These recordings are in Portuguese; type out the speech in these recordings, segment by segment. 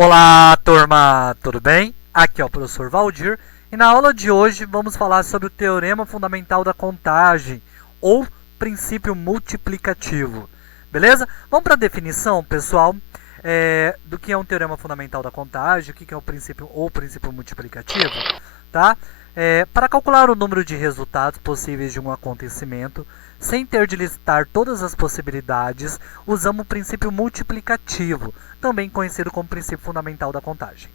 Olá, turma, tudo bem? Aqui é o professor Valdir e na aula de hoje vamos falar sobre o teorema fundamental da contagem ou princípio multiplicativo. Beleza? Vamos para a definição, pessoal, do que é um teorema fundamental da contagem, o que é o princípio ou princípio multiplicativo, tá? Para calcular o número de resultados possíveis de um acontecimento, sem ter de listar todas as possibilidades, usamos o princípio multiplicativo, também conhecido como princípio fundamental da contagem.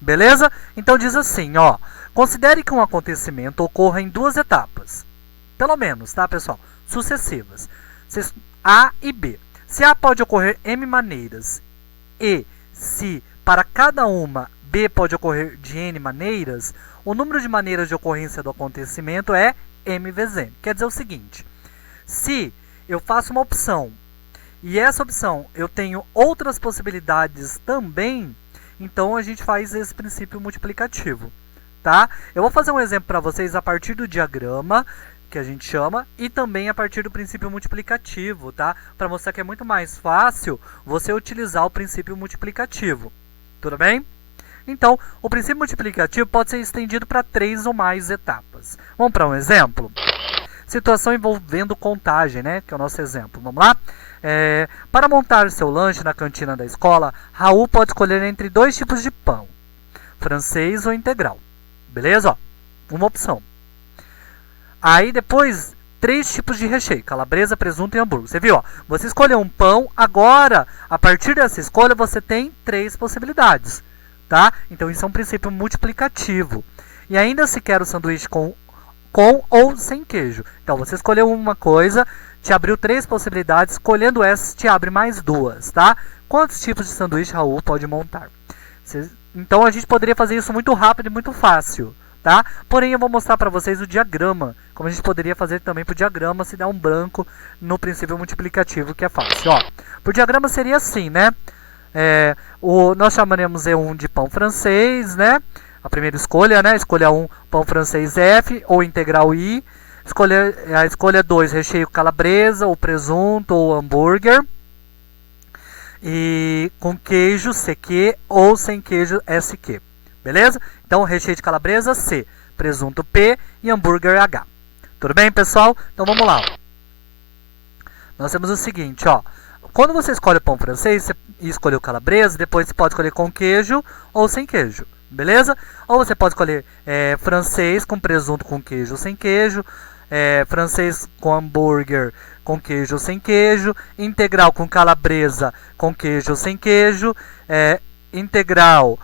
Beleza? Então diz assim, ó, considere que um acontecimento ocorra em duas etapas, pelo menos, tá, pessoal? Sucessivas, A e B. Se A pode ocorrer M maneiras e se para cada uma B pode ocorrer de N maneiras, o número de maneiras de ocorrência do acontecimento é M vezes N. Quer dizer o seguinte, se eu faço uma opção e essa opção eu tenho outras possibilidades também, então a gente faz esse princípio multiplicativo, tá? Eu vou fazer um exemplo para vocês a partir do diagrama, que a gente chama, e também a partir do princípio multiplicativo, tá? Para mostrar que é muito mais fácil você utilizar o princípio multiplicativo, tudo bem? Então, o princípio multiplicativo pode ser estendido para 3 ou mais etapas. Vamos para um exemplo? Situação envolvendo contagem, né? Que é o nosso exemplo. Vamos lá? Para montar seu lanche na cantina da escola, Raul pode escolher entre dois tipos de pão, francês ou integral. Beleza? Ó, uma opção. Aí depois, 3 tipos de recheio, calabresa, presunto e hambúrguer. Você viu? Ó, você escolheu um pão, agora, a partir dessa escolha, você tem 3 possibilidades. Tá? Então isso é um princípio multiplicativo. E ainda se quer o sanduíche com ou sem queijo. Então você escolheu uma coisa, te abriu 3 possibilidades, escolhendo essa te abre mais 2, tá? Quantos tipos de sanduíche Raul pode montar? Então a gente poderia fazer isso muito rápido e muito fácil, tá? Porém eu vou mostrar para vocês o diagrama, como a gente poderia fazer também para o diagrama se der um branco no princípio multiplicativo, que é fácil. Ó, por diagrama seria assim, né? Nós chamaremos E1 de pão francês, né? A primeira escolha, né? Escolha 1, pão francês F ou integral I. A escolha 2, recheio calabresa ou presunto ou hambúrguer. E com queijo CQ ou sem queijo SQ. Beleza? Então, recheio de calabresa C, presunto P e hambúrguer H. Tudo bem, pessoal? Então, vamos lá. Nós temos o seguinte, ó. Quando você escolhe o pão francês, você escolheu calabresa, depois você pode escolher com queijo ou sem queijo, beleza? Ou você pode escolher francês com presunto com queijo ou sem queijo, francês com hambúrguer com queijo ou sem queijo, integral com calabresa com queijo ou sem queijo, integral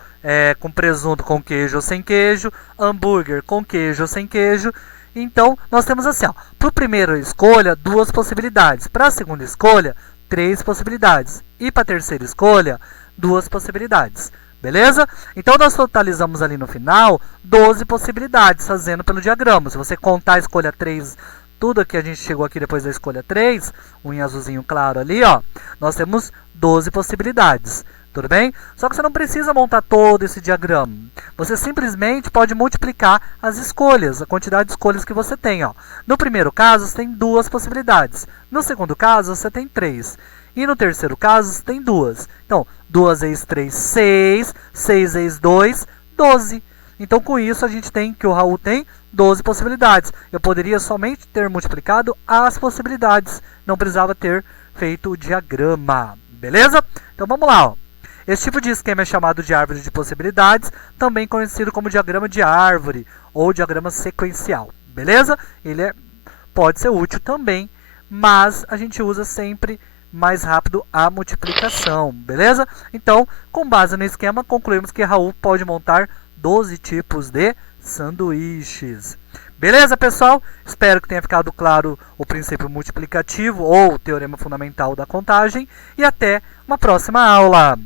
com presunto com queijo ou sem queijo, hambúrguer com queijo ou sem queijo. Então, nós temos assim, para a primeira escolha, 2 possibilidades. Para a segunda escolha, 3 possibilidades. E para a terceira escolha, 2 possibilidades. Beleza? Então, nós totalizamos ali no final 12 possibilidades, fazendo pelo diagrama. Se você contar a escolha 3, tudo que a gente chegou aqui depois da escolha 3, um em azulzinho claro ali, ó, nós temos 12 possibilidades. Tudo bem? Só que você não precisa montar todo esse diagrama. Você simplesmente pode multiplicar as escolhas, a quantidade de escolhas que você tem. Ó. No primeiro caso, você tem 2 possibilidades. No segundo caso, você tem 3. E no terceiro caso, você tem 2. Então, 2 vezes 3, 6. 6 vezes 2, 12. Então, com isso, a gente tem que o Raul tem 12 possibilidades. Eu poderia somente ter multiplicado as possibilidades. Não precisava ter feito o diagrama. Beleza? Então, vamos lá. Ó. Esse tipo de esquema é chamado de árvore de possibilidades, também conhecido como diagrama de árvore ou diagrama sequencial, beleza? Ele pode ser útil também, mas a gente usa sempre mais rápido a multiplicação, beleza? Então, com base no esquema, concluímos que Raul pode montar 12 tipos de sanduíches. Beleza, pessoal? Espero que tenha ficado claro o princípio multiplicativo ou o teorema fundamental da contagem e até uma próxima aula.